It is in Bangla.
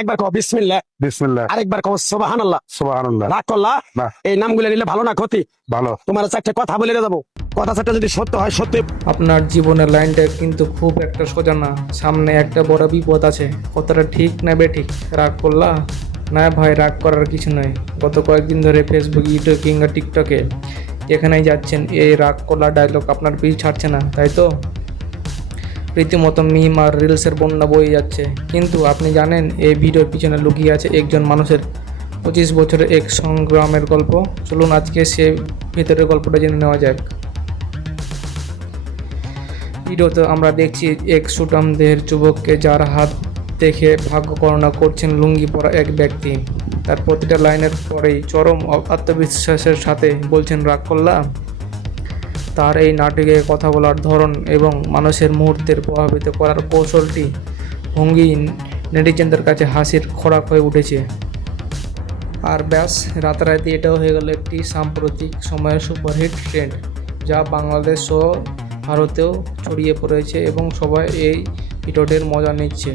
একবার কও বিসমিল্লাহ, বিসমিল্লাহ, আরেকবার কও সুবহানাল্লাহ। সুবহানাল্লাহ। রাগ করলা? না। এই নামগুলো নিলে ভালো না ক্ষতি? ভালো। তোমার চারটে কথা বলে যাবো, কথা চারটা যদি সত্য হয় সত্যি। আপনার জীবনের লাইনটা কিন্তু খুব একটা সোজা না, সামনে একটা বড় বিপদ আছে। কথাটা ঠিক না বেঠিক? রাগ করলা? না ভাই, রাগ করার কিছু নয়। গত কয়েকদিন ধরে ফেসবুক, ইউটিউব কিংবা টিকটকে যেখানেই যাচ্ছেন এই রাগ করলা ডায়লগ আপনার পিছু ছাড়ছে না, তাই তো? রীতিমতো মিম আর রিলসের বন্যা বয়ে যাচ্ছে। কিন্তু আপনি জানেন এই ভিডিওর পিছনে লুকিয়ে আছে একজন মানুষের 25 বছরের এক সংগ্রামের গল্প। চলুন আজকে সে ভিতরের গল্পটা জেনে নেওয়া যাক। ভিডিওতে আমরা দেখছি এক সুঠাম দেহের যুবককে, যার হাত দেখে ভাগ্য গণনা করছেন লুঙ্গি পরা এক ব্যক্তি। তার প্রতিটা লাইনের পরেই চরম আত্মবিশ্বাসের সাথে বলছেন রাগ করলা। তার এই নাটকে কথা বলার ধরন এবং মানুষের মুহূর্তের প্রভাবিত করার কৌশলটি, ভঙ্গি নেটিজেনদের কাছে হাসির খোরাক হয়ে উঠেছে। আর ব্যাস, রাতারাতি এটাও হয়ে গেল একটি সাম্প্রতিক সময়ের সুপারহিট ট্রেন্ড, যা বাংলাদেশ সহ ভারতেও ছড়িয়ে পড়েছে এবং সবাই এই ভিডিওটির মজা নিচ্ছে।